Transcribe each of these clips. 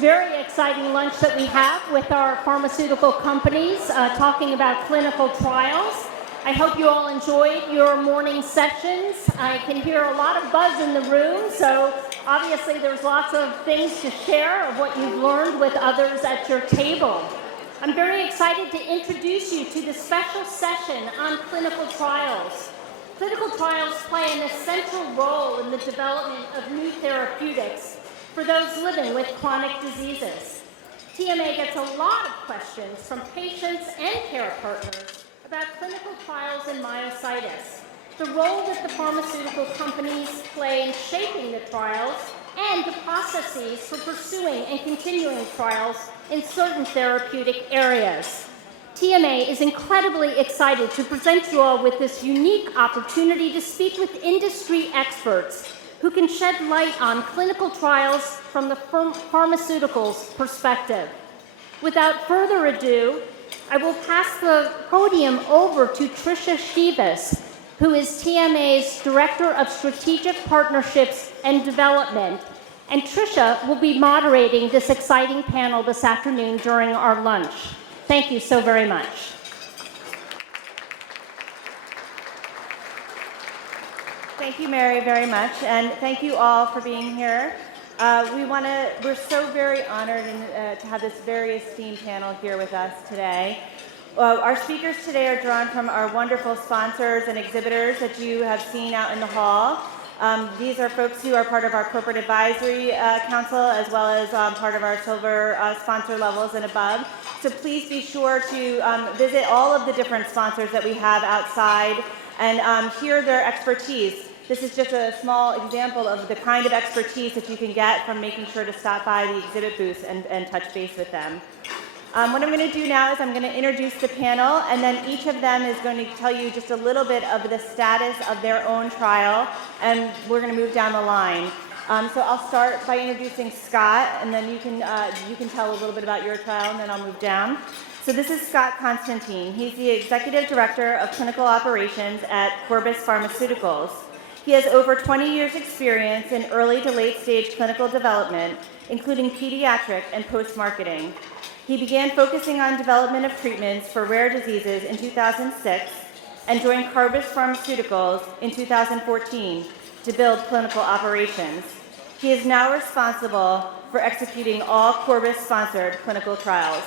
very exciting lunch that we have with our pharmaceutical companies talking about clinical trials. I hope you all enjoyed your morning sessions. I can hear a lot of buzz in the room, so obviously there's lots of things to share of what you've learned with others at your table. I'm very excited to introduce you to the special session on clinical trials. Clinical trials play an essential role in the development of new therapeutics for those living with chronic diseases. TMA gets a lot of questions from patients and care partners about clinical trials in myositis, the role that the pharmaceutical companies play in shaping the trials, and the processes for pursuing and continuing trials in certain therapeutic areas. TMA is incredibly excited to present you all with this unique opportunity to speak with industry experts who can shed light on clinical trials from the pharmaceuticals perspective. Without further ado, I will pass the podium over to Tricia Shivas, who is TMA's Director of Strategic Partnerships and Development. And Tricia will be moderating this exciting panel this afternoon during our lunch. Thank you so very much. Thank you, Mary, very much, and thank you all for being here. We're so very honored to have this very esteemed panel here with us today. Our speakers today are drawn from our wonderful sponsors and exhibitors that you have seen out in the hall. These are folks who are part of our corporate advisory council, as well as part of our silver sponsor levels and above. So please be sure to visit all of the different sponsors that we have outside and hear their expertise. This is just a small example of the kind of expertise that you can get from making sure to stop by the exhibit booths and touch base with them. What I'm going to do now is I'm going to introduce the panel, and then each of them is going to tell you just a little bit of the status of their own trial, and we're going to move down the line. So I'll start by introducing Scott, and then you can tell a little bit about your trial, and then I'll move down. So this is Scott Constantine. He's the Executive Director of Clinical Operations at Corbus Pharmaceuticals. He has over 20 years' experience in early to late stage clinical development, including pediatric and post-marketing. He began focusing on development of treatments for rare diseases in 2006 and joined Corbus Pharmaceuticals in 2014 to build clinical operations. He is now responsible for executing all Corbus-sponsored clinical trials.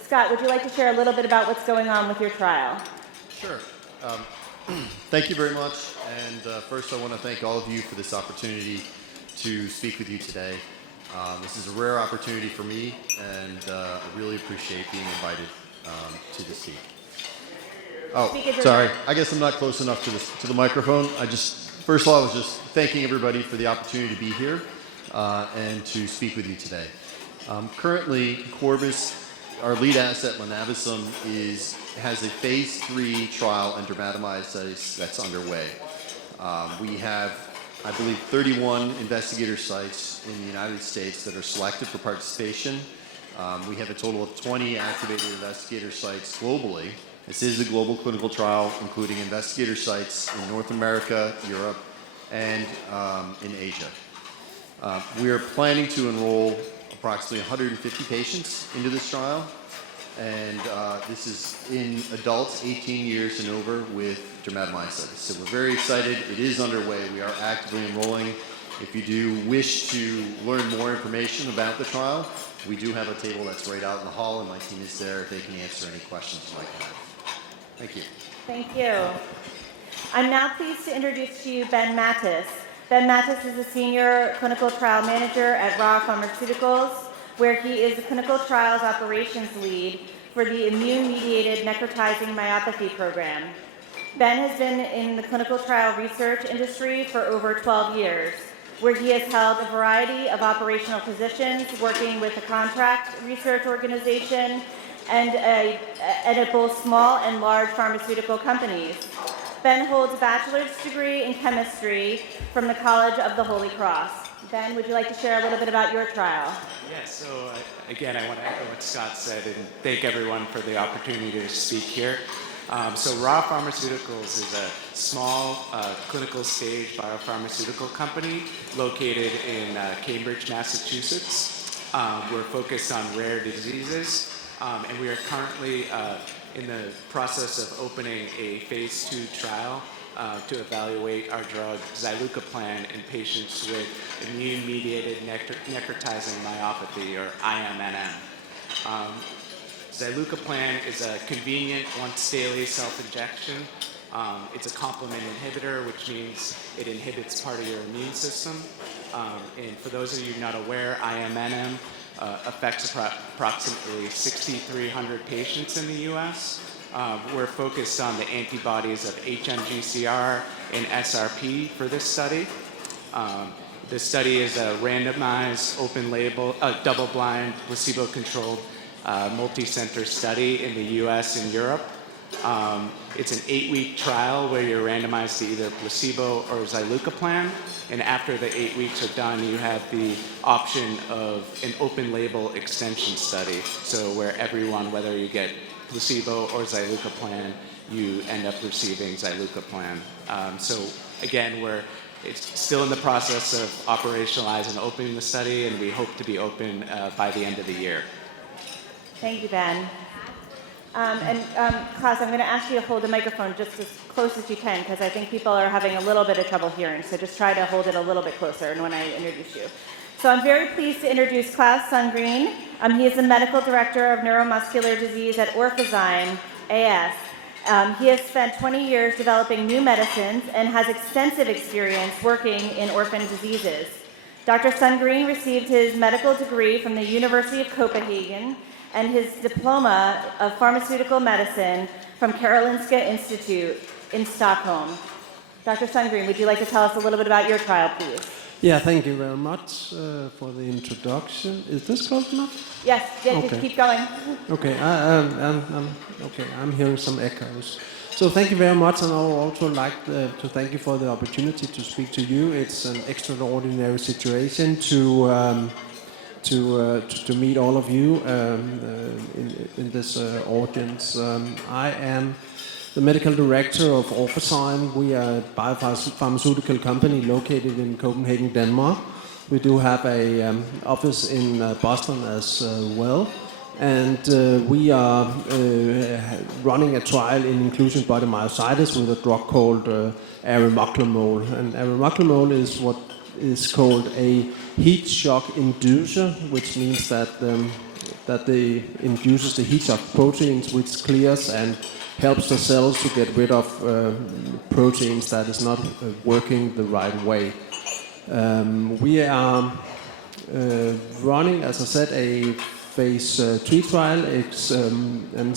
Scott, would you like to share a little bit about what's going on with your trial? Sure. Thank you very much. And first, I want to thank all of you for this opportunity to speak with you today. This is a rare opportunity for me, and I really appreciate being invited to the seat. Oh, sorry. I guess I'm not close enough to the microphone. First of all, I was just thanking everybody for the opportunity to be here and to speak with you today. Currently, Corvis, our lead asset, lenabisum, has a phase 3 trial in dermatomyositis that's underway. We have, I believe, 31 investigator sites in the United States that are selected for participation. We have a total of 20 activated investigator sites globally. This is a global clinical trial, including investigator sites in North America, Europe, and in Asia. We are planning to enroll approximately 150 patients into this trial, and this is in adults 18 years and over with dermatomyositis. So we're very excited. It is underway. We are actively enrolling. If you do wish to learn more information about the trial, we do have a table that's right out in the hall, and my team is there if they can answer any questions you might have. Thank you. Thank you. I'm now pleased to introduce to you Ben Mattis. Ben Mattis is a Senior Clinical Trial Manager at Pharmaceuticals, where he is the Clinical Trials Operations Lead for the Immune-Mediated Necrotizing Myopathy Program. Ben has been in the clinical trial research industry for over 12 years, where he has held a variety of operational positions working with a contract research organization and at both small and large pharmaceutical companies. Ben holds a bachelor's degree in chemistry from the College of the Holy Cross. Ben, would you like to share a little bit about your trial? Yes, so again, I want to echo what Scott said and thank everyone for the opportunity to speak here. So Pharmaceuticals is a small clinical stage biopharmaceutical company located in Cambridge, Massachusetts. We're focused on rare diseases, and we are currently in the process of opening a phase 2 trial to evaluate our drug zilucoplan in patients with immune-mediated necrotizing myopathy, or IMNM. Zilucoplan is a convenient once-daily self-injection. It's a complement inhibitor, which means it inhibits part of your immune system. And for those of you not aware, IMNM affects approximately 6,300 patients in the U.S. We're focused on the antibodies of HMGCR and SRP for this study. This study is a randomized, open-label, double-blind, placebo-controlled, multi-center study in the U.S. and Europe. It's an 8-week trial where you're randomized to either placebo or zilucoplan, and after the 8 weeks are done, you have the option of an open-label extension study, so where everyone, whether you get placebo or zilucoplan, you end up receiving zilucoplan. So again, it's still in the process of operationalizing and opening the study, and we hope to be open by the end of the year. Thank you, Ben. Klaus, I'm going to ask you to hold the microphone just as close as you can, because I think people are having a little bit of trouble hearing, so just try to hold it a little bit closer when I introduce you. So I'm very pleased to introduce Klaus Sundgren. He is the medical director of neuromuscular disease at Orphazyme AS. He has spent 20 years developing new medicines and has extensive experience working in orphan diseases. Dr. Sundgren received his medical degree from the University of Copenhagen and his diploma of pharmaceutical medicine from Karolinska Institute in Stockholm. Dr. Sundgren, would you like to tell us a little bit about your trial, please? Yeah, thank you very much for the introduction. Is this close enough? Yes, yeah, Okay. just keep going. Okay, I'm hearing some echoes. So thank you very much, and I would also like to thank you for the opportunity to speak to you. It's an extraordinary situation to meet all of you in this audience. I am the medical director of Orphazyme. We are a biopharmaceutical company located in Copenhagen, Denmark. We do have a office in Boston as well. And we are running a trial in inclusion body myositis with a drug called arimoclomol. And arimoclomol is what is called a heat shock inducer, which means that they induces the heat shock proteins, which clears and helps the cells to get rid of proteins that is not working the right way. We are running, as I said, a phase 3 trial. It's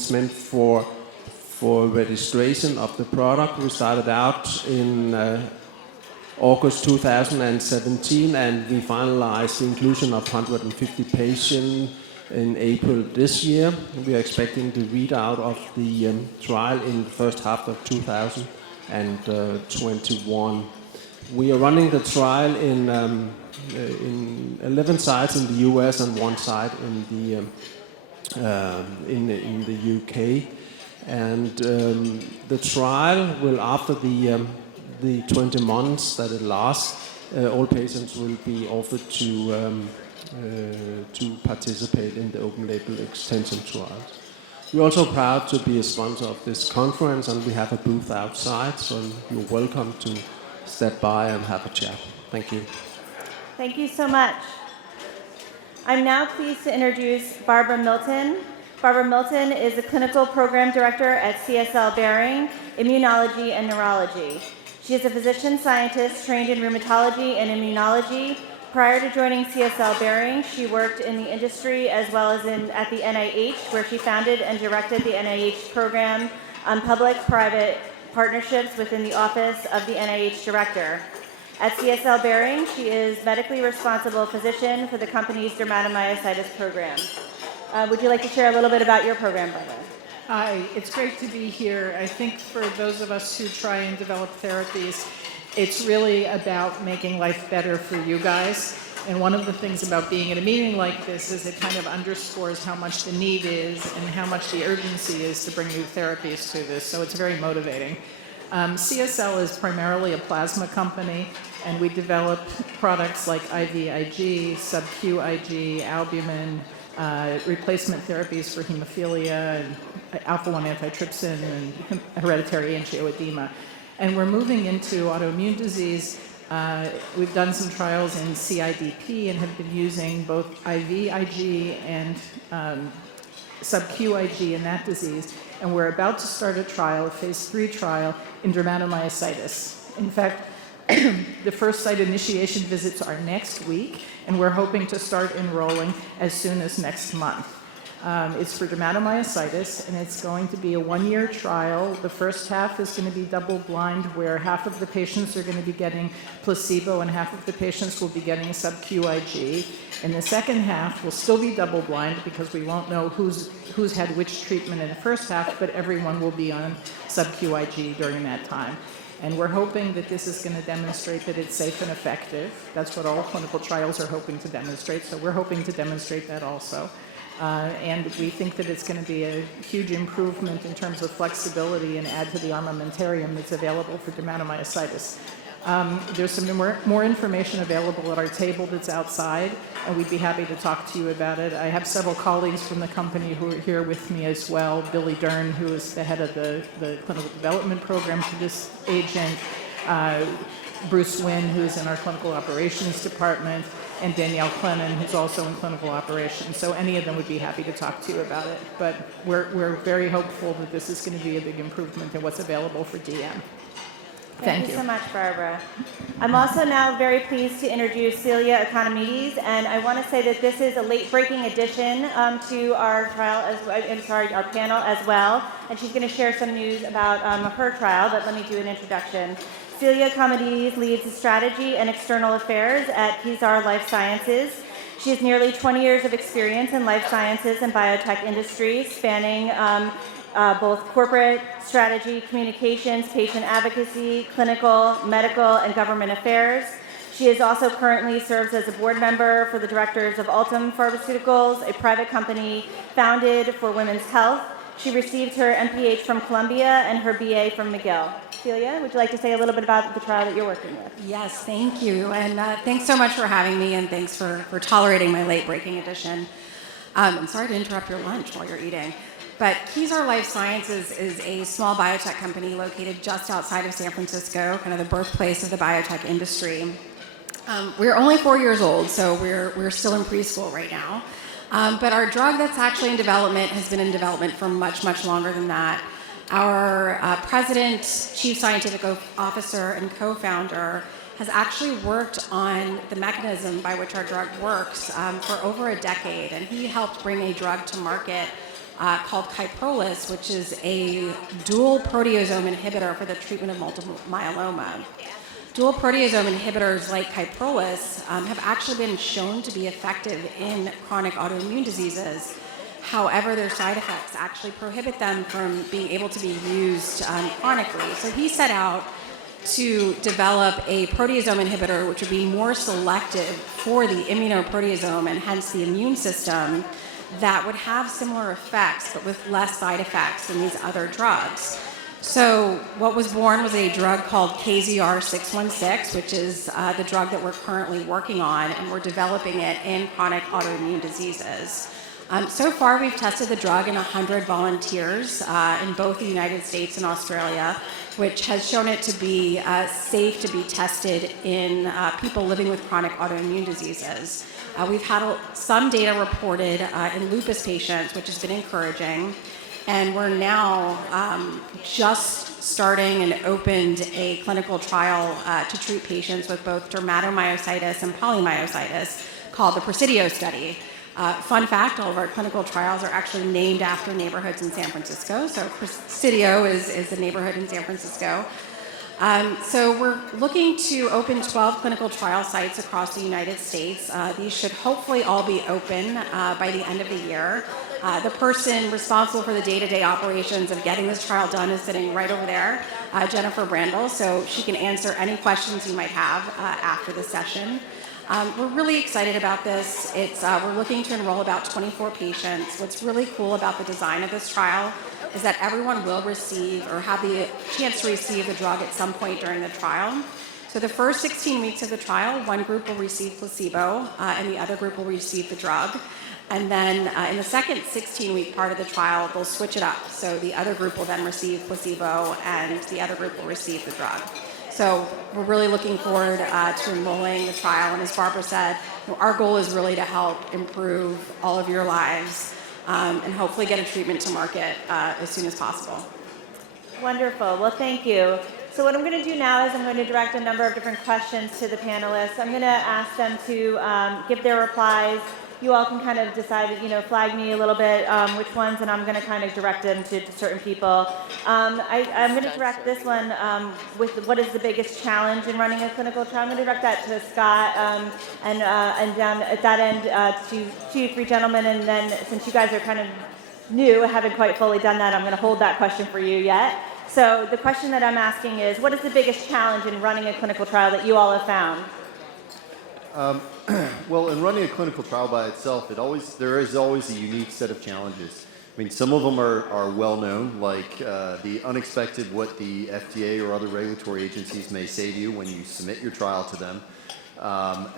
meant for registration of the product. We started out in August 2017, and we finalized the inclusion of 150 patients in April this year. We are expecting the readout of the trial in the first half of 2021. We are running the trial in 11 sites in the US and 1 site in the UK. And the trial will, after the 20 months that it lasts, all patients will be offered to participate in the open label extension trials. We're also proud to be a sponsor of this conference, and we have a booth outside, so you're welcome to step by and have a chat. Thank you. Thank you so much. I'm now pleased to introduce Barbara Milton. Barbara Milton is the clinical program director at CSL Behring, Immunology and Neurology. She is a physician scientist trained in rheumatology and immunology. Prior to joining CSL Behring, she worked in the industry as well as at the NIH, where she founded and directed the NIH program on public-private partnerships within the office of the NIH director. At CSL Behring, she is medically responsible physician for the company's dermatomyositis program. Would you like to share a little bit about your program, Barbara? Hi, it's great to be here. I think for those of us who try and develop therapies, it's really about making life better for you guys. And one of the things about being at a meeting like this is it kind of underscores how much the need is and how much the urgency is to bring new therapies to this. So it's very motivating. CSL is primarily a plasma company, and we develop products like IVIG, sub-Q IG, albumin, replacement therapies for hemophilia, and alpha-1 antitrypsin, and hereditary angioedema. And we're moving into autoimmune disease. We've done some trials in CIDP and have been using both IVIG and sub-Q IG in that disease. And we're about to start a trial, a phase 3 trial, in dermatomyositis. In fact, the first site initiation visits are next week, and we're hoping to start enrolling as soon as next month. It's for dermatomyositis, and it's going to be a 1-year trial. The first half is going to be double-blind, where half of the patients are going to be getting placebo and half of the patients will be getting sub-Q IG. And the second half will still be double-blind because we won't know who's had which treatment in the first half, but everyone will be on sub-Q IG during that time. And we're hoping that this is going to demonstrate that it's safe and effective. That's what all clinical trials are hoping to demonstrate, so we're hoping to demonstrate that also. And we think that it's going to be a huge improvement in terms of flexibility and add to the armamentarium that's available for dermatomyositis. There's some more information available at our table that's outside, and we'd be happy to talk to you about it. I have several colleagues from the company who are here with me as well. Billy Dern, who is the head of the clinical development program for this agent, Bruce Wynn, who's in our clinical operations department, and Danielle Clennon, who's also in clinical operations. So any of them would be happy to talk to you about it. But we're very hopeful that this is going to be a big improvement in what's available for DM. Thank you so much, Barbara. I'm also now very pleased to introduce Celia Economides, and I want to say that this is a late-breaking addition to our trial, our panel as well, and she's going to share some news about her trial, but let me do an introduction. Celia Economides leads strategy and external affairs at Kezar Life Sciences. She has nearly 20 years of experience in life sciences and biotech industry, spanning both corporate strategy, communications, patient advocacy, clinical, medical, and government affairs. She is also currently serves as a board member for the directors of Altum Pharmaceuticals, a private company founded for women's health. She received her MPH from Columbia and her BA from McGill. Celia, would you like to say a little bit about the trial that you're working with? Yes, thank you. And thanks so much for having me, and thanks for tolerating my late-breaking addition. And sorry to interrupt your lunch while you're eating. But Kezar Life Sciences is a small biotech company located just outside of San Francisco, kind of the birthplace of the biotech industry. We're only 4 years old, so we're still in preschool right now. But our drug that's actually in development has been in development for much, much longer than that. Our president, chief scientific officer, and co-founder has actually worked on the mechanism by which our drug works for over a decade, and he helped bring a drug to market called Kyprolis, which is a dual proteasome inhibitor for the treatment of multiple myeloma. Dual proteasome inhibitors like Kyprolis have actually been shown to be effective in chronic autoimmune diseases. However, their side effects actually prohibit them from being able to be used chronically. So he set out to develop a proteasome inhibitor which would be more selective for the immunoproteasome and hence the immune system, that would have similar effects but with less side effects than these other drugs. So what was born was a drug called KZR-616, which is the drug that we're currently working on, and we're developing it in chronic autoimmune diseases. So far, we've tested the drug in 100 volunteers in both the United States and Australia, which has shown it to be safe to be tested in people living with chronic autoimmune diseases. We've had some data reported in lupus patients, which has been encouraging. And we're now just starting and opened a clinical trial to treat patients with both dermatomyositis and polymyositis called the Presidio study. Fun fact, all of our clinical trials are actually named after neighborhoods in San Francisco. So Presidio is a neighborhood in San Francisco. So we're looking to open 12 clinical trial sites across the United States. These should hopefully all be open by the end of the year. The person responsible for the day-to-day operations of getting this trial done is sitting right over there, Jennifer Brandel, so she can answer any questions you might have after the session. We're really excited about this. We're looking to enroll about 24 patients. What's really cool about the design of this trial is that everyone will receive or have the chance to receive the drug at some point during the trial. So the first 16 weeks of the trial, one group will receive placebo and the other group will receive the drug. And then in the second 16-week part of the trial, they'll switch it up. So the other group will then receive placebo and the other group will receive the drug. So we're really looking forward to enrolling the trial. And as Barbara said, our goal is really to help improve all of your lives and hopefully get a treatment to market as soon as possible. Wonderful. Well, thank you. So what I'm going to do now is I'm going to direct a number of different questions to the panelists. I'm going to ask them to give their replies. You all can kind of decide, flag me a little bit which ones, and I'm going to kind of direct them to certain people. I'm going to direct this one with what is the biggest challenge in running a clinical trial. I'm going to direct that to Scott and down at that end to you three gentlemen. And then since you guys are kind of new, haven't quite fully done that, I'm going to hold that question for you yet. So the question that I'm asking is, what is the biggest challenge in running a clinical trial that you all have found? Well, in running a clinical trial by itself, there is always a unique set of challenges. I mean, some of them are well known, like the unexpected what the FDA or other regulatory agencies may say to you when you submit your trial to them,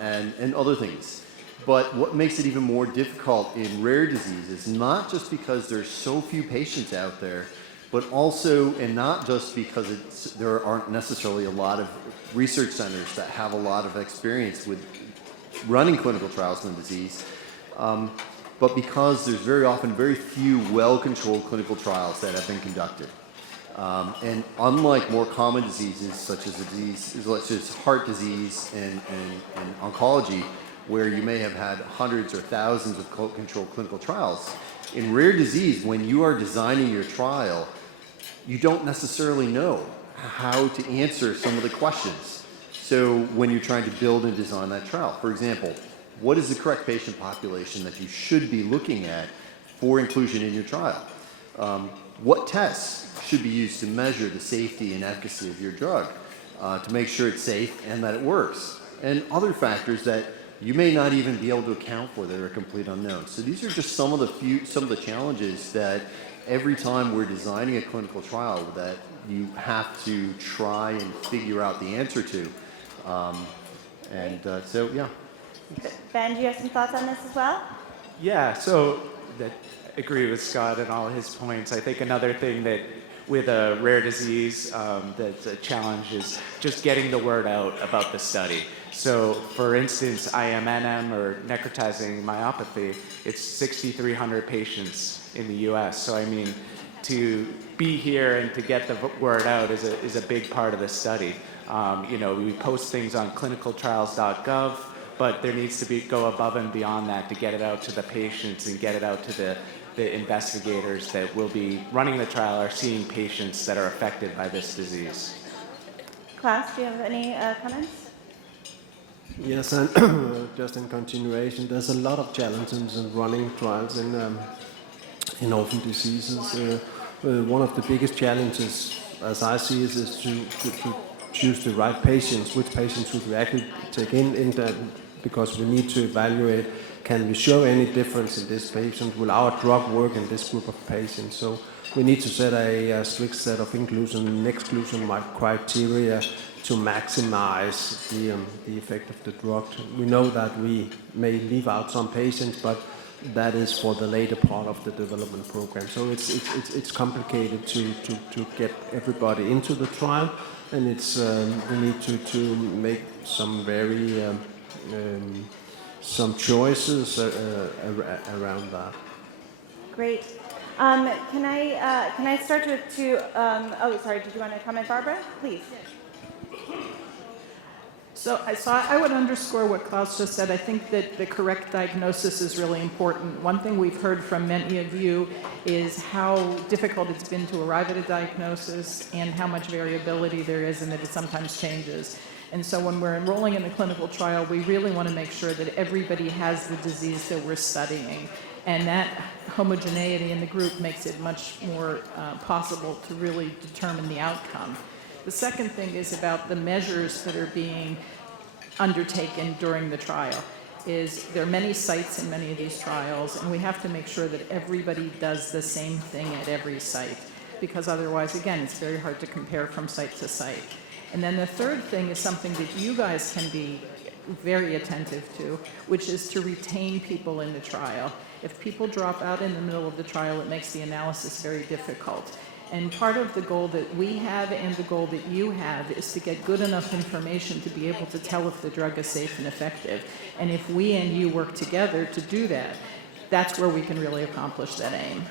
and other things. But what makes it even more difficult in rare disease is not just because there's so few patients out there, but also, and not just because there aren't necessarily a lot of research centers that have a lot of experience with running clinical trials in the disease, but because there's very often very few well-controlled clinical trials that have been conducted. And unlike more common diseases such as heart disease and oncology, where you may have had hundreds or thousands of controlled clinical trials, in rare disease, when you are designing your trial, you don't necessarily know how to answer some of the questions. So when you're trying to build and design that trial, for example, what is the correct patient population that you should be looking at for inclusion in your trial? What tests should be used to measure the safety and efficacy of your drug to make sure it's safe and that it works? And other factors that you may not even be able to account for that are complete unknowns. So these are just some of the challenges that every time we're designing a clinical trial that you have to try and figure out the answer to. So, yeah. Ben, do you have some thoughts on this as well? Yeah, so I agree with Scott and all his points. I think another thing that with a rare disease that's a challenge is just getting the word out about the study. So for instance, IMNM or necrotizing myopathy, it's 6,300 patients in the US. So I mean, to be here and to get the word out is a big part of the study. We post things on clinicaltrials.gov, but there needs to go above and beyond that to get it out to the patients and get it out to the investigators that will be running the trial or seeing patients that are affected by this disease. Klaus, do you have any comments? Yes, and just in continuation, there's a lot of challenges in running trials in orphan diseases. One of the biggest challenges, as I see it, is to choose the right patients. Which patients should we actually take in that? Because we need to evaluate, can we show any difference in this patient? Will our drug work in this group of patients? So we need to set a strict set of inclusion and exclusion criteria to maximize the effect of the drug. We know that we may leave out some patients, but that is for the later part of the development program. So it's complicated to get everybody into the trial, and we need to make some very some choices around that. Great. Can I start to oh, sorry, did you want to comment, Barbara? Please. So I would underscore what Klaus just said. I think that the correct diagnosis is really important. One thing we've heard from many of you is how difficult it's been to arrive at a diagnosis and how much variability there is and that it sometimes changes. And so when we're enrolling in a clinical trial, we really want to make sure that everybody has the disease that we're studying. And that homogeneity in the group makes it much more possible to really determine the outcome. The second thing is about the measures that are being undertaken during the trial. Is there are many sites in many of these trials, and we have to make sure that everybody does the same thing at every site, because otherwise, again, it's very hard to compare from site to site. And then the third thing is something that you guys can be very attentive to, which is to retain people in the trial. If people drop out in the middle of the trial, it makes the analysis very difficult. And part of the goal that we have and the goal that you have is to get good enough information to be able to tell if the drug is safe and effective. And if we and you work together to do that, that's where we can really accomplish that aim.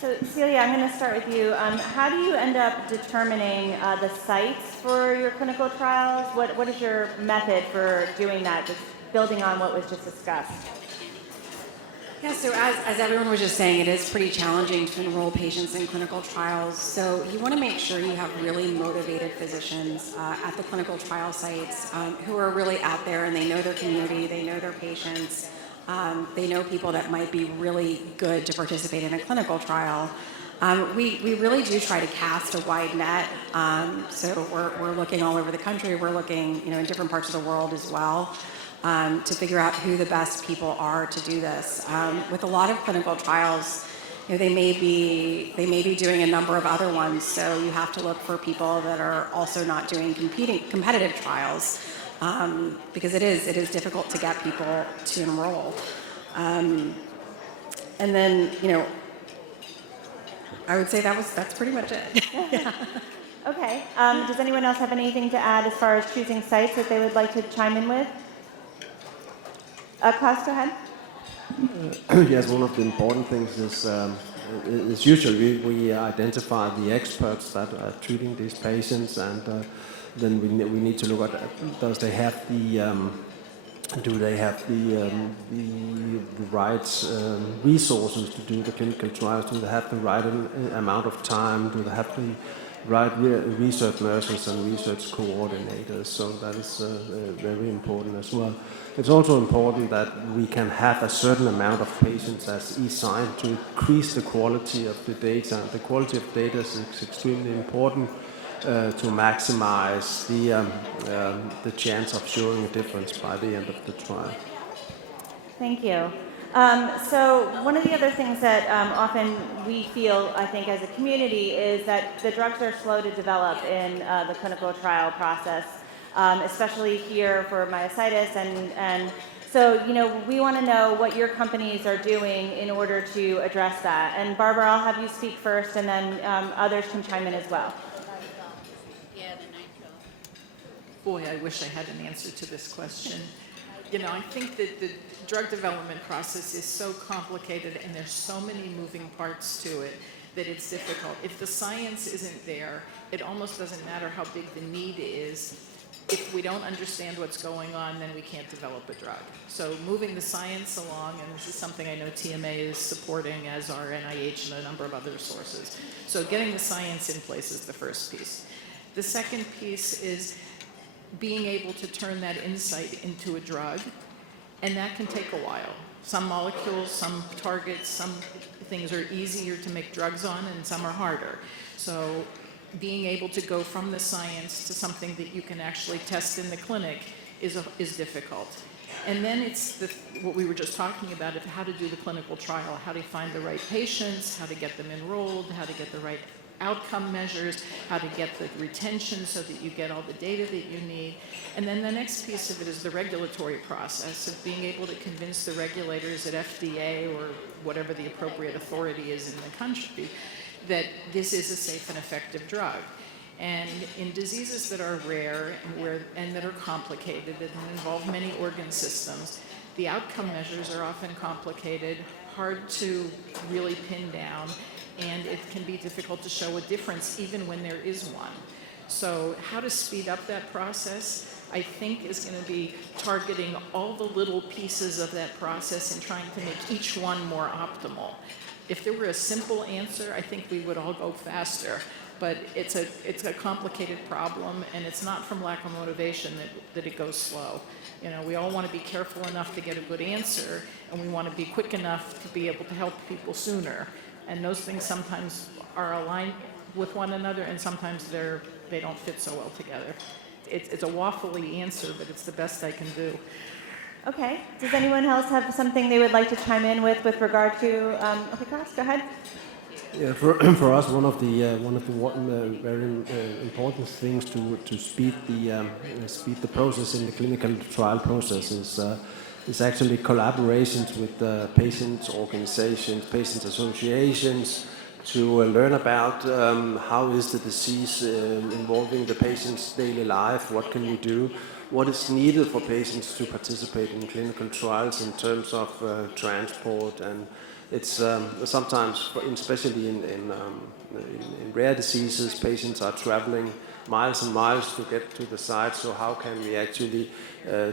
So Celia, I'm going to start with you. How do you end up determining the sites for your clinical trials? What is your method for doing that, just building on what was just discussed? Yeah, so as everyone was just saying, it is pretty challenging to enroll patients in clinical trials. So you want to make sure you have really motivated physicians at the clinical trial sites who are really out there and they know their community, they know their patients, they know people that might be really good to participate in a clinical trial. We really do try to cast a wide net. So we're looking all over the country. We're looking, in different parts of the world as well. To figure out who the best people are to do this. With a lot of clinical trials, they may be doing a number of other ones, so you have to look for people that are also not doing competitive trials, because it is difficult to get people to enroll. And then, I would say that's pretty much it. Okay. Does anyone else have anything to add as far as choosing sites that they would like to chime in with? Klaus, go ahead. Yes, one of the important things is usually we identify the experts that are treating these patients, and then we need to look at do they have the right resources to do the clinical trials? Do they have the right amount of time? Do they have the right research nurses and research coordinators? So that is very important as well. It's also important that we can have a certain amount of patients as e-sign to increase the quality of the data. The quality of data is extremely important to maximize the chance of showing a difference by the end of the trial. Thank you. So one of the other things that often we feel, I think, as a community is that the drugs are slow to develop in the clinical trial process, especially here for myositis. And so, we want to know what your companies are doing in order to address that. And Barbara, I'll have you speak first, and then others can chime in as well. Boy, I wish I had an answer to this question. I think that the drug development process is so complicated and there's so many moving parts to it that it's difficult. If the science isn't there, it almost doesn't matter how big the need is. If we don't understand what's going on, then we can't develop a drug. So moving the science along, and this is something I know TMA is supporting, as are NIH and a number of other sources. So getting the science in place is the first piece. The second piece is being able to turn that insight into a drug, and that can take a while. Some molecules, some targets, some things are easier to make drugs on, and some are harder. So being able to go from the science to something that you can actually test in the clinic is difficult. And then it's what we were just talking about, of how to do the clinical trial, how to find the right patients, how to get them enrolled, how to get the right outcome measures, how to get the retention so that you get all the data that you need. And then the next piece of it is the regulatory process of being able to convince the regulators at FDA or whatever the appropriate authority is in the country that this is a safe and effective drug. And in diseases that are rare and that are complicated and involve many organ systems, the outcome measures are often complicated, hard to really pin down, and it can be difficult to show a difference even when there is one. So how to speed up that process, I think, is going to be targeting all the little pieces of that process and trying to make each one more optimal. If there were a simple answer, I think we would all go faster. But it's a complicated problem, and it's not from lack of motivation that it goes slow. We all want to be careful enough to get a good answer, and we want to be quick enough to be able to help people sooner. And those things sometimes are aligned with one another, and sometimes they don't fit so well together. it's a waffly answer, but it's the best I can do. Okay. Does anyone else have something they would like to chime in with regard to? Okay, Carlos, go ahead. Yeah, for us, one of the very important things to speed the process in the clinical trial process is actually collaborations with patients, organizations, patients associations, to learn about how is the disease involving the patient's daily life, what can we do, what is needed for patients to participate in clinical trials in terms of transport. And it's sometimes, especially in rare diseases, patients are traveling miles and miles to get to the site. So how can we actually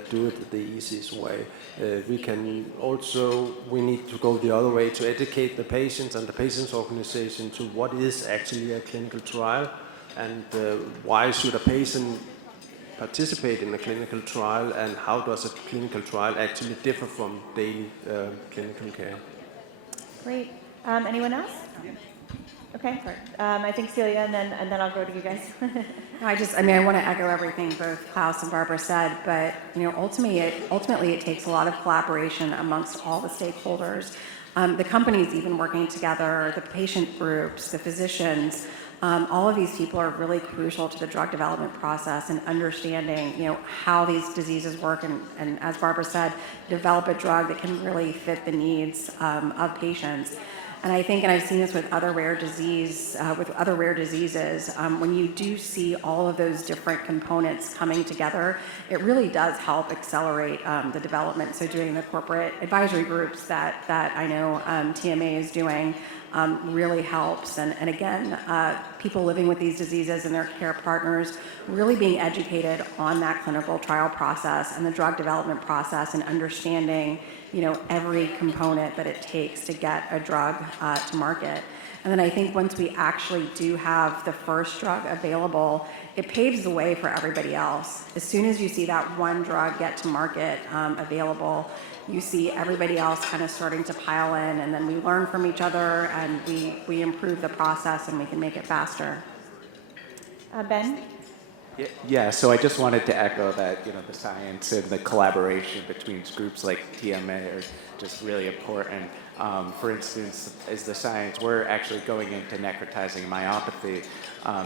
do it the easiest way? We need to go the other way to educate the patients and the patients' organization to what is actually a clinical trial, and why should a patient participate in a clinical trial, and how does a clinical trial actually differ from daily clinical care. Great. Anyone else? Okay. I think Celia, and then I'll go to you guys. No, I want to echo everything both Klaus and Barbara said, but ultimately it takes a lot of collaboration amongst all the stakeholders. The companies even working together, the patient groups, the physicians, all of these people are really crucial to the drug development process and understanding, how these diseases work, and as Barbara said, develop a drug that can really fit the needs of patients. And I think, and I've seen this with other rare diseases, when you do see all of those different components coming together, it really does help accelerate the development. So doing the corporate advisory groups that I know TMA is doing really helps. And again, people living with these diseases and their care partners really being educated on that clinical trial process and the drug development process, and understanding every component that it takes to get a drug to market. And then I think once we actually do have the first drug available, it paves the way for everybody else. As soon as you see that one drug get to market available, you see everybody else kind of starting to pile in, and then we learn from each other, and we improve the process, and we can make it faster. Ben? Yeah, so I just wanted to echo that, the science and the collaboration between groups like TMA are just really important. For instance, as the science, we're actually going into necrotizing myopathy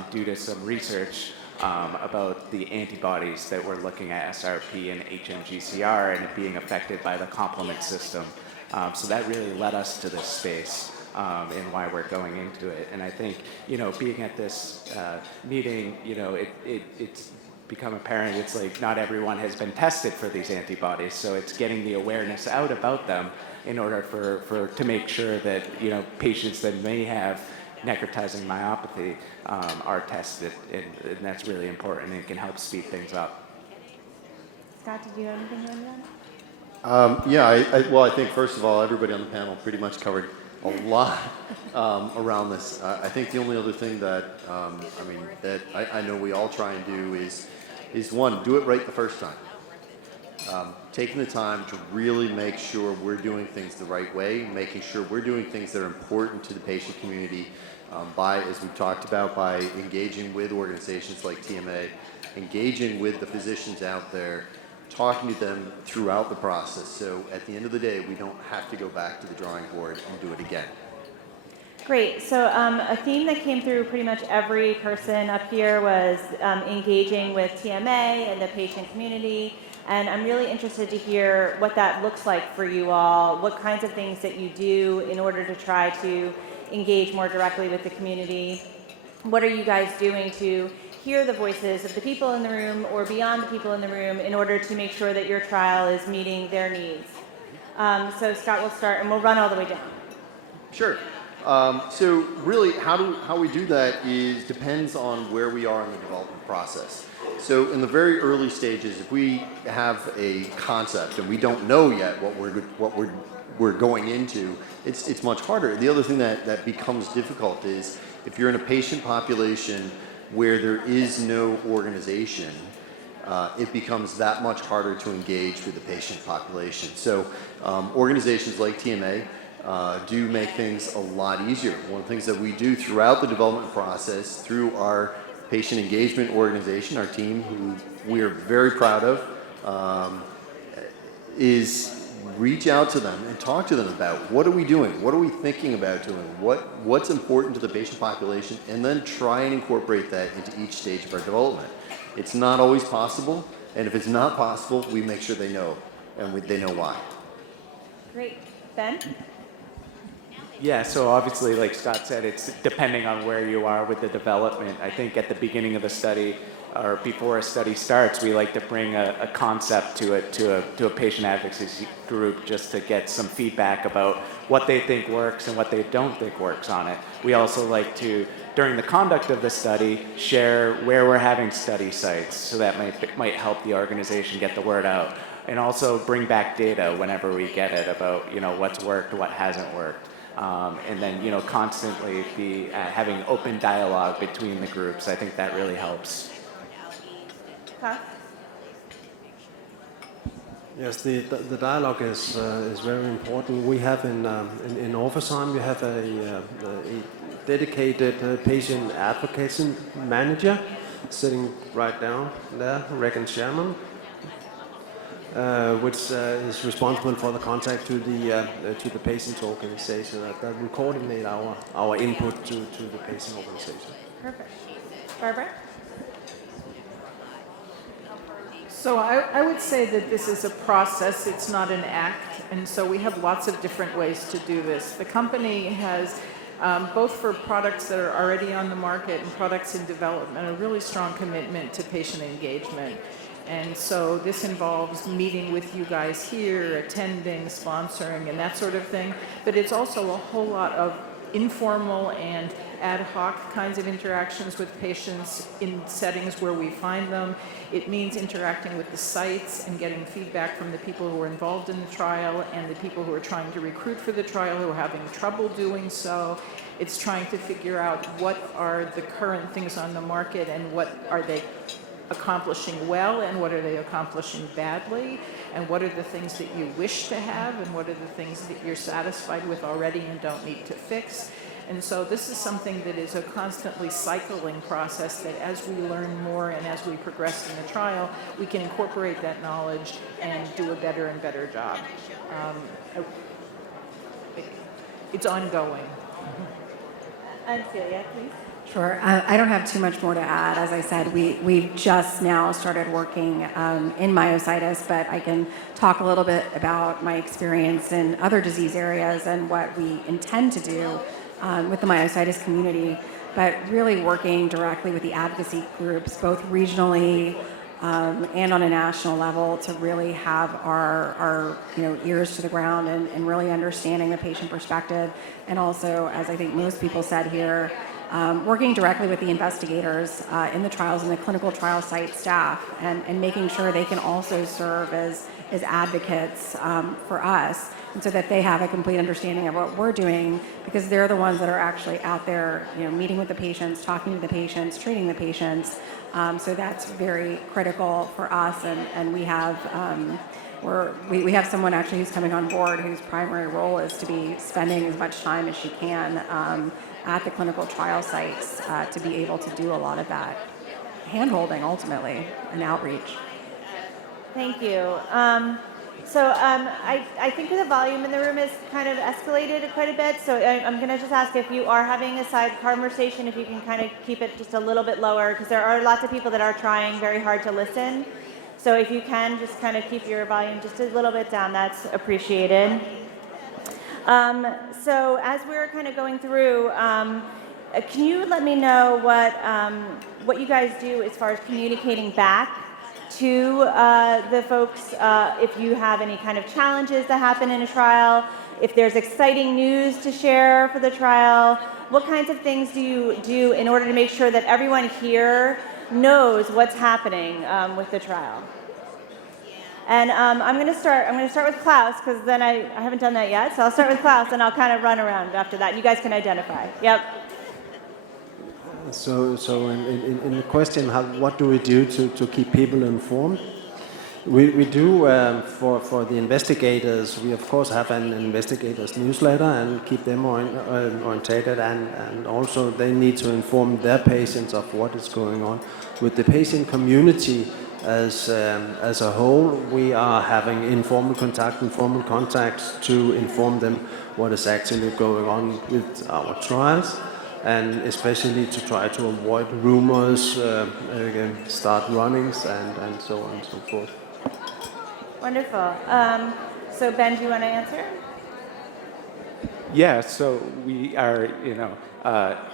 due to some research about the antibodies that we're looking at, SRP and HMGCR, and it being affected by the complement system. So that really led us to this space. And why we're going into it. And I think, being at this meeting, it's become apparent, it's like not everyone has been tested for these antibodies, so it's getting the awareness out about them in order to make sure that, patients that may have necrotizing myopathy are tested, and that's really important, and it can help speed things up. Scott, did you have anything to add to that? I think first of all, everybody on the panel pretty much covered a lot around this. I think the only other thing that I know we all try and do is one, do it right the first time. Taking the time to really make sure we're doing things the right way, making sure we're doing things that are important to the patient community, as we've talked about, by engaging with organizations like TMA, engaging with the physicians out there, talking to them throughout the process, so at the end of the day, we don't have to go back to the drawing board and do it again. Great. So a theme that came through pretty much every person up here was engaging with TMA and the patient community, and I'm really interested to hear what that looks like for you all, what kinds of things that you do in order to try to engage more directly with the community. What are you guys doing to hear the voices of the people in the room or beyond the people in the room in order to make sure that your trial is meeting their needs? So Scott will start, and we'll run all the way down. Sure. So really, how we do that depends on where we are in the development process. So in the very early stages, if we have a concept and we don't know yet what we're going into, it's much harder. The other thing that becomes difficult is if you're in a patient population where there is no organization, it becomes that much harder to engage with the patient population. So organizations like TMA do make things a lot easier. One of the things that we do throughout the development process, through our patient engagement organization, our team, who we are very proud of, is reach out to them and talk to them about what are we doing, what are we thinking about doing, what's important to the patient population, and then try and incorporate that into each stage of our development. It's not always possible, and if it's not possible, we make sure they know, and they know why. Great. Ben? Yeah, so obviously, like Scott said, it's depending on where you are with the development. I think at the beginning of the study, or before a study starts, we like to bring a concept to a patient advocacy group just to get some feedback about what they think works and what they don't think works on it. We also like to, during the conduct of the study, share where we're having study sites, so that might help the organization get the word out, and also bring back data whenever we get it about what's worked, what hasn't worked. And then constantly be having open dialogue between the groups. I think that really helps. Huh? Yes, the dialogue is very important. We have in Orphazyme, we have a dedicated patient advocacy manager sitting right down there, Regan Sherman, which is responsible for the contact to the patient's organization that will coordinate our input to the patient organization. Perfect. Barbara? So I would say that this is a process, it's not an act, and so we have lots of different ways to do this. The company has, both for products that are already on the market and products in development, a really strong commitment to patient engagement. And so this involves meeting with you guys here, attending, sponsoring, and that sort of thing. But it's also a whole lot of informal and ad hoc kinds of interactions with patients in settings where we find them. It means interacting with the sites and getting feedback from the people who are involved in the trial and the people who are trying to recruit for the trial who are having trouble doing so. It's trying to figure out what are the current things on the market and what are they accomplishing well and what are they accomplishing badly, and what are the things that you wish to have and what are the things that you're satisfied with already and don't need to fix. And so this is something that is a constantly cycling process that as we learn more and as we progress in the trial, we can incorporate that knowledge and do a better and better job. It's ongoing. And Celia, please. Sure. I don't have too much more to add. As I said, we've just now started working in myositis, but I can talk a little bit about my experience in other disease areas and what we intend to do with the myositis community, but really working directly with the advocacy groups, both regionally and on a national level, to really have our ears to the ground and really understanding the patient perspective. And also, as I think most people said here, working directly with the investigators in the trials and the clinical trial site staff, and making sure they can also serve as advocates for us, and so that they have a complete understanding of what we're doing, because they're the ones that are actually out there, meeting with the patients, talking to the patients, treating the patients. So that's very critical for us, and we have we have someone actually who's coming on board whose primary role is to be spending as much time as she can at the clinical trial sites to be able to do a lot of that hand-holding ultimately and outreach. Thank you. I think the volume in the room has kind of escalated quite a bit, so I'm going to just ask if you are having a side conversation, if you can kind of keep it just a little bit lower, because there are lots of people that are trying very hard to listen. So if you can just kind of keep your volume just a little bit down, that's appreciated. So as we're kind of going through, can you let me know what you guys do as far as communicating back to the folks, if you have any kind of challenges that happen in a trial, if there's exciting news to share for the trial, what kinds of things do you do in order to make sure that everyone here knows what's happening with the trial? And I'm going to start with Klaus, because then I haven't done that yet. So I'll start with Klaus, and I'll kind of run around after that. You guys can identify. Yep. So in the question, what do we do to keep people informed? We do for the investigators. We of course have an investigators newsletter and keep them orientated, and also they need to inform their patients of what is going on. With the patient community as a whole, we are having informal contacts to inform them what is actually going on with our trials, and especially to try to avoid rumors, start runnings, and so on and so forth. Wonderful. So Ben, do you want to answer? Yeah, so we are,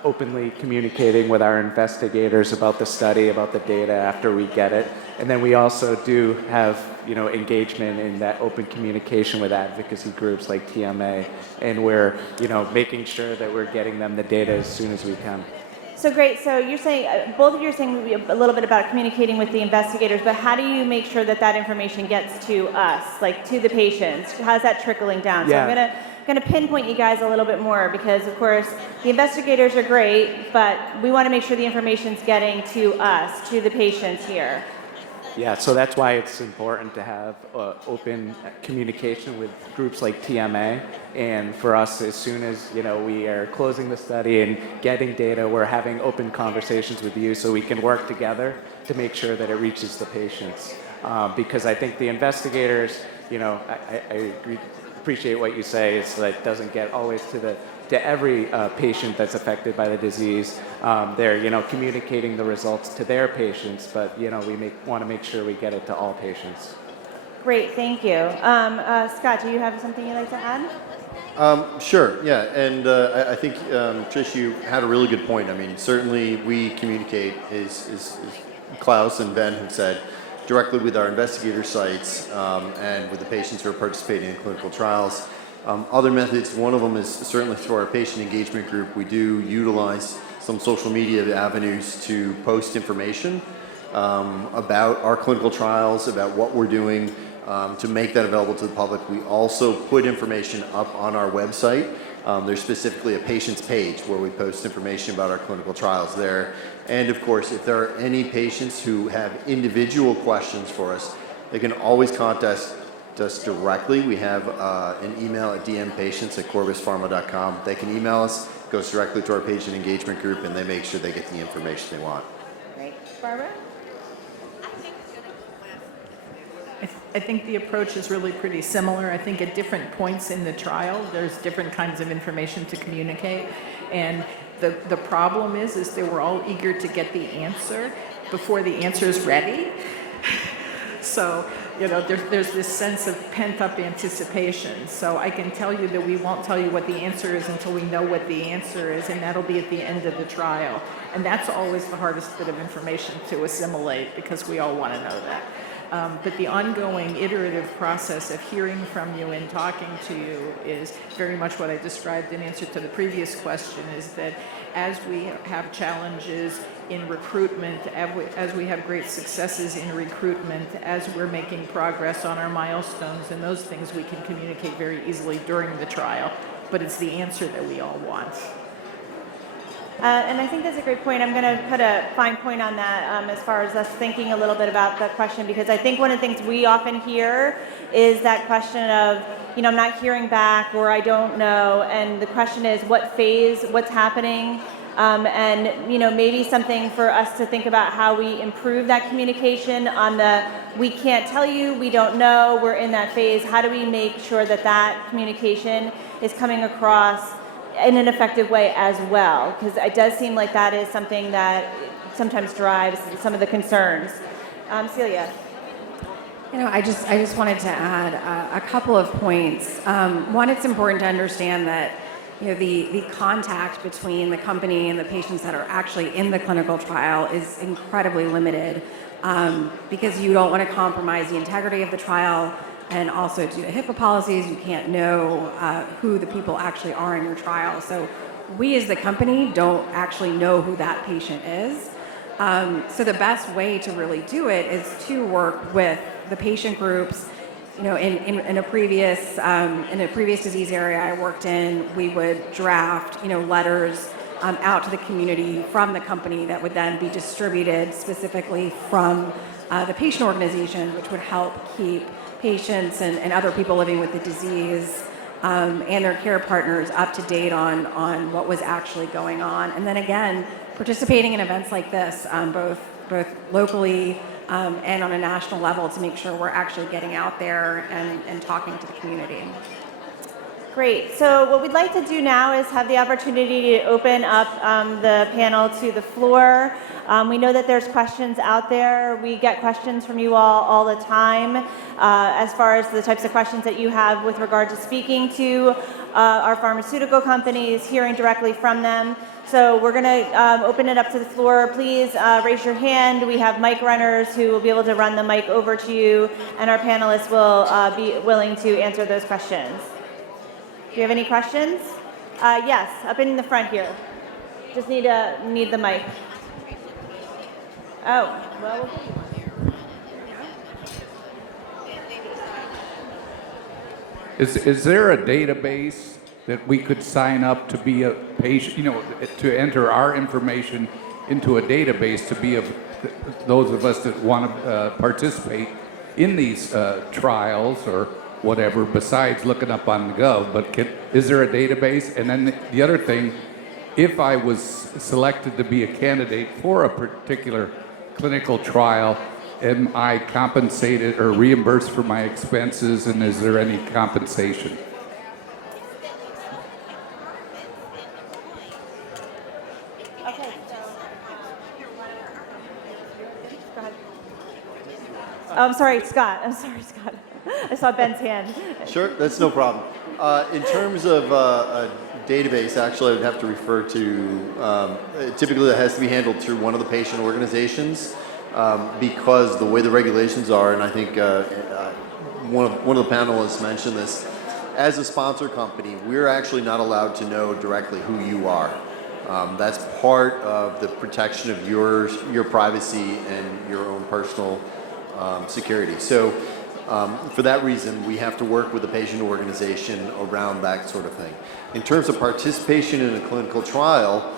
openly communicating with our investigators about the study, about the data after we get it. And then we also do have, engagement in that open communication with advocacy groups like TMA. And we're, making sure that we're getting them the data as soon as we can. So great. So you're saying, both of you are saying a little bit about communicating with the investigators, but how do you make sure that that information gets to us, like to the patients? How's that trickling down? Yeah. So I'm going to pinpoint you guys a little bit more because, of course, the investigators are great, but we want to make sure the information's getting to us, to the patients here. Yeah, so that's why it's important to have open communication with groups like TMA. And for us, as soon as we are closing the study and getting data, we're having open conversations with you so we can work together to make sure that it reaches the patients. Because I think the investigators, I appreciate what you say, is that it doesn't get always to every patient that's affected by the disease. They're, communicating the results to their patients, but, we want to make sure we get it to all patients. Great, thank you. Scott, do you have something you'd like to add? Sure, yeah, and I think, Trish, you had a really good point. I mean, certainly we communicate, as Klaus and Ben have said, directly with our investigator sites and with the patients who are participating in clinical trials. Other methods, one of them is certainly through our patient engagement group. We do utilize some social media avenues to post information about our clinical trials, about what we're doing, to make that available to the public. We also put information up on our website. There's specifically a patient's page where we post information about our clinical trials there. And of course, if there are any patients who have individual questions for us, they can always contact us directly. We have an email at dmpatients@corbuspharma.com. They can email us, it goes directly to our patient engagement group, and they make sure they get the information they want. Great. Barbara? I think the approach is really pretty similar. I think at different points in the trial, there's different kinds of information to communicate. And the problem is they were all eager to get the answer before the answer is ready. So, there's this sense of pent-up anticipation. So I can tell you that we won't tell you what the answer is until we know what the answer is, and that'll be at the end of the trial. And that's always the hardest bit of information to assimilate because we all want to know that. But the ongoing iterative process of hearing from you and talking to you is very much what I described in answer to the previous question, is that as we have challenges in recruitment, as we have great successes in recruitment, as we're making progress on our milestones and those things, we can communicate very easily during the trial. But it's the answer that we all want. And I think that's a great point. I'm going to put a fine point on that as far as us thinking a little bit about the question, because I think one of the things we often hear is that question of, I'm not hearing back, or I don't know. And the question is, what phase, what's happening? And, maybe something for us to think about how we improve that communication on the, we can't tell you, we don't know, we're in that phase. How do we make sure that that communication is coming across in an effective way as well? Because it does seem like that is something that sometimes drives some of the concerns. Celia. I just wanted to add a couple of points. One, it's important to understand that the contact between the company and the patients that are actually in the clinical trial is incredibly limited because you don't want to compromise the integrity of the trial. And also due to HIPAA policies, you can't know who the people actually are in your trial. So we as the company don't actually know who that patient is. So the best way to really do it is to work with the patient groups. In a previous disease area I worked in, we would draft letters out to the community from the company that would then be distributed specifically from the patient organization, which would help keep patients and other people living with the disease and their care partners up to date on what was actually going on. And then again, participating in events like this, both locally and on a national level, to make sure we're actually getting out there and talking to the community. Great. So what we'd like to do now is have the opportunity to open up the panel to the floor. We know that there's questions out there. We get questions from you all the time as far as the types of questions that you have with regard to speaking to our pharmaceutical companies, hearing directly from them. So we're going to open it up to the floor. Please raise your hand. We have mic runners who will be able to run the mic over to you, and our panelists will be willing to answer those questions. Do you have any questions? Yes, up in the front here. Just need the mic. Oh, well. Is there a database that we could sign up to be a patient, to enter our information into a database to be those of us that want to participate in these trials or whatever, besides looking up on Gov, but is there a database? And then the other thing, if I was selected to be a candidate for a particular clinical trial, am I compensated or reimbursed for my expenses, and is there any compensation? Okay. Go ahead. Oh, I'm sorry, Scott. I saw Ben's hand. Sure, that's no problem. In terms of a database, actually, I would have to refer to, typically that has to be handled through one of the patient organizations because the way the regulations are, and I think one of the panelists mentioned this, as a sponsor company, we're actually not allowed to know directly who you are. That's part of the protection of your privacy and your own personal security. So for that reason, we have to work with the patient organization around that sort of thing. In terms of participation in a clinical trial,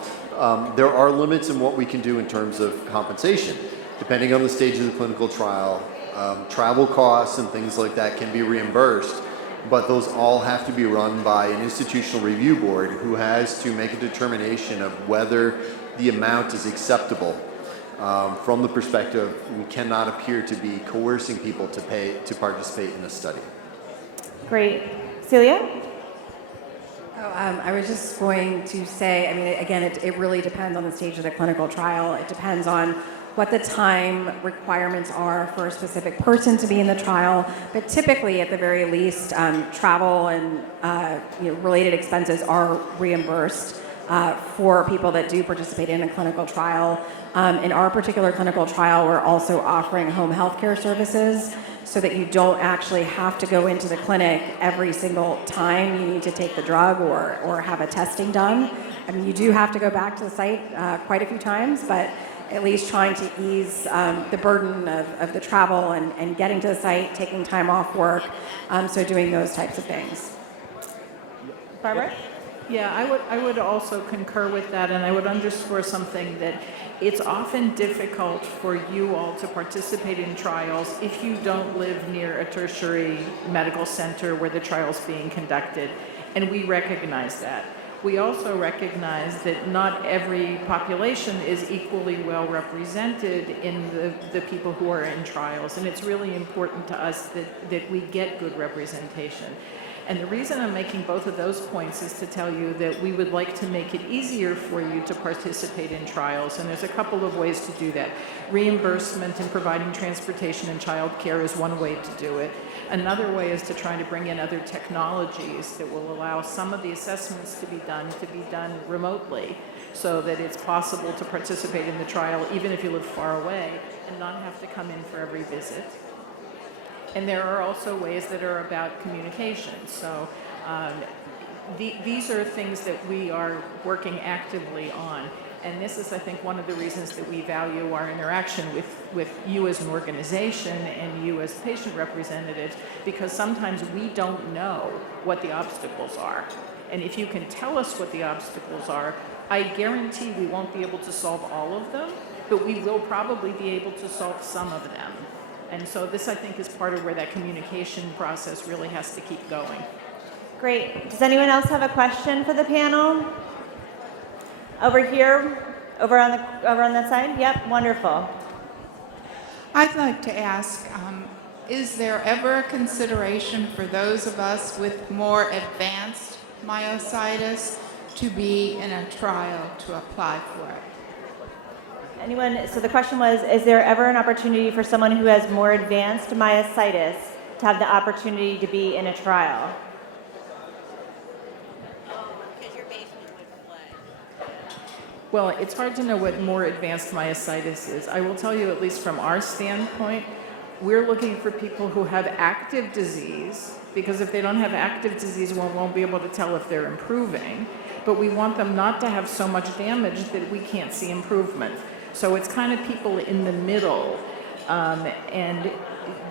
there are limits in what we can do in terms of compensation. Depending on the stage of the clinical trial, travel costs and things like that can be reimbursed, but those all have to be run by an institutional review board who has to make a determination of whether the amount is acceptable. From the perspective, we cannot appear to be coercing people to participate in a study. Great. Celia? I was just going to say, I mean, again, it really depends on the stage of the clinical trial. It depends on what the time requirements are for a specific person to be in the trial. But typically, at the very least, travel and related expenses are reimbursed for people that do participate in a clinical trial. In our particular clinical trial, we're also offering home health care services so that you don't actually have to go into the clinic every single time you need to take the drug or have a testing done. I mean, you do have to go back to the site quite a few times, but at least trying to ease the burden of the travel and getting to the site, taking time off work, so doing those types of things. Barbara? Yeah, I would also concur with that, and I would underscore something that it's often difficult for you all to participate in trials if you don't live near a tertiary medical center where the trial's being conducted, and we recognize that. We also recognize that not every population is equally well represented in the people who are in trials, and it's really important to us that we get good representation. And the reason I'm making both of those points is to tell you that we would like to make it easier for you to participate in trials, and there's a couple of ways to do that. Reimbursement and providing transportation and childcare is one way to do it. Another way is to try to bring in other technologies that will allow some of the assessments to be done remotely, so that it's possible to participate in the trial even if you live far away and not have to come in for every visit. And there are also ways that are about communication. So these are things that we are working actively on. And this is, I think, one of the reasons that we value our interaction with you as an organization and you as patient representatives, because sometimes we don't know what the obstacles are. And if you can tell us what the obstacles are, I guarantee we won't be able to solve all of them, but we will probably be able to solve some of them. And so this, I think, is part of where that communication process really has to keep going. Great. Does anyone else have a question for the panel? Over here, over on that side? Yep, wonderful. I'd like to ask, is there ever a consideration for those of us with more advanced myositis to be in a trial to apply for it? Anyone, so the question was, is there ever an opportunity for someone who has more advanced myositis to have the opportunity to be in a trial? Well, it's hard to know what more advanced myositis is. I will tell you, at least from our standpoint, we're looking for people who have active disease, because if they don't have active disease, we won't be able to tell if they're improving. But we want them not to have so much damage that we can't see improvement. So it's kind of people in the middle. And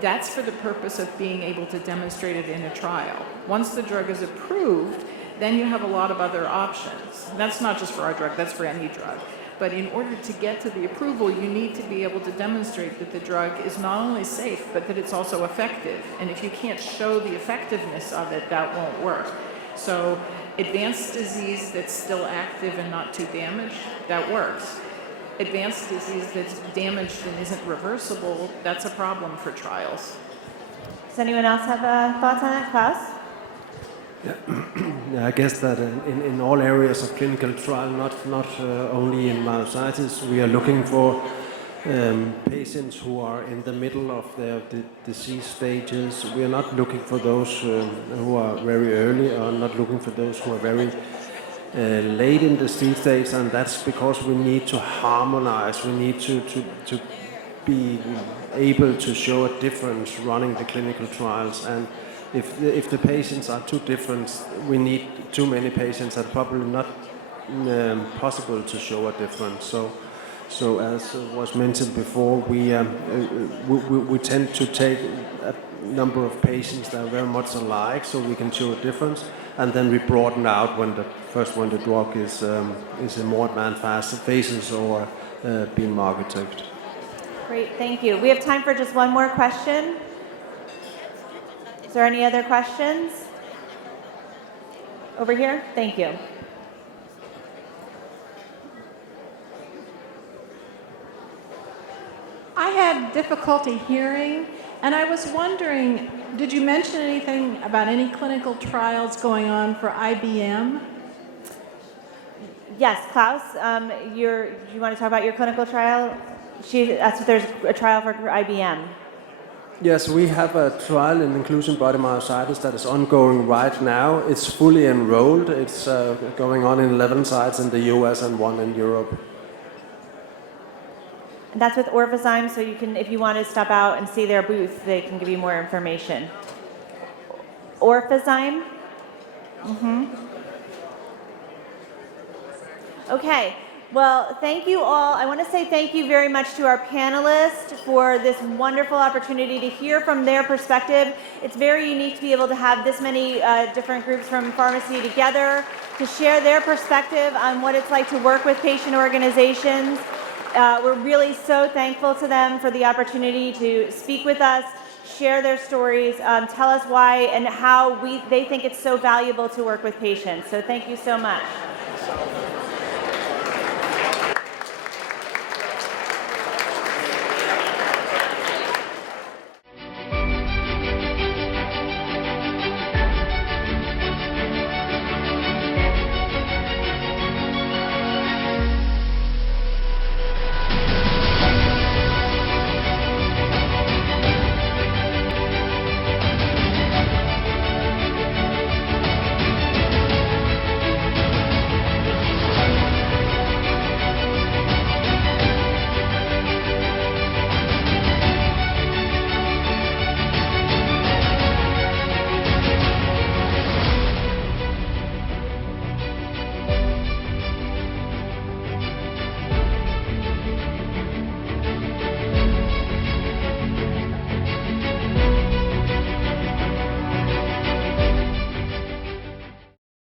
that's for the purpose of being able to demonstrate it in a trial. Once the drug is approved, then you have a lot of other options. That's not just for our drug, that's for any drug. But in order to get to the approval, you need to be able to demonstrate that the drug is not only safe, but that it's also effective. And if you can't show the effectiveness of it, that won't work. So advanced disease that's still active and not too damaged, that works. Advanced disease that's damaged and isn't reversible, that's a problem for trials. Does anyone else have thoughts on that? Klaus? Yeah, I guess that in all areas of clinical trial, not only in myositis, we are looking for patients who are in the middle of their disease stages. We are not looking for those who are very early, or not looking for those who are very late in the disease stage, and that's because we need to harmonize. We need to be able to show a difference running the clinical trials. And if the patients are too different, we need too many patients, and probably not possible to show a difference. So as was mentioned before, we tend to take a number of patients that are very much alike, so we can show a difference, and then we broaden out when the drug is in more advanced phases or being marketed. Great, thank you. We have time for just one more question. Is there any other questions? Over here? Thank you. I had difficulty hearing, and I was wondering, did you mention anything about any clinical trials going on for IBM? Yes, Klaus, you want to talk about your clinical trial? There's a trial for IBM. Yes, we have a trial in inclusion body myositis that is ongoing right now. It's fully enrolled. It's going on in 11 sites in the US and 1 in Europe. And that's with Orphazyme, so you can, if you want to stop out and see their booth, they can give you more information. Orphazyme? Okay. Well, thank you all. I want to say thank you very much to our panelists for this wonderful opportunity to hear from their perspective. It's very unique to be able to have this many different groups from pharmacy together to share their perspective on what it's like to work with patient organizations. We're really so thankful to them for the opportunity to speak with us, share their stories, tell us why and how they think it's so valuable to work with patients. So thank you so much.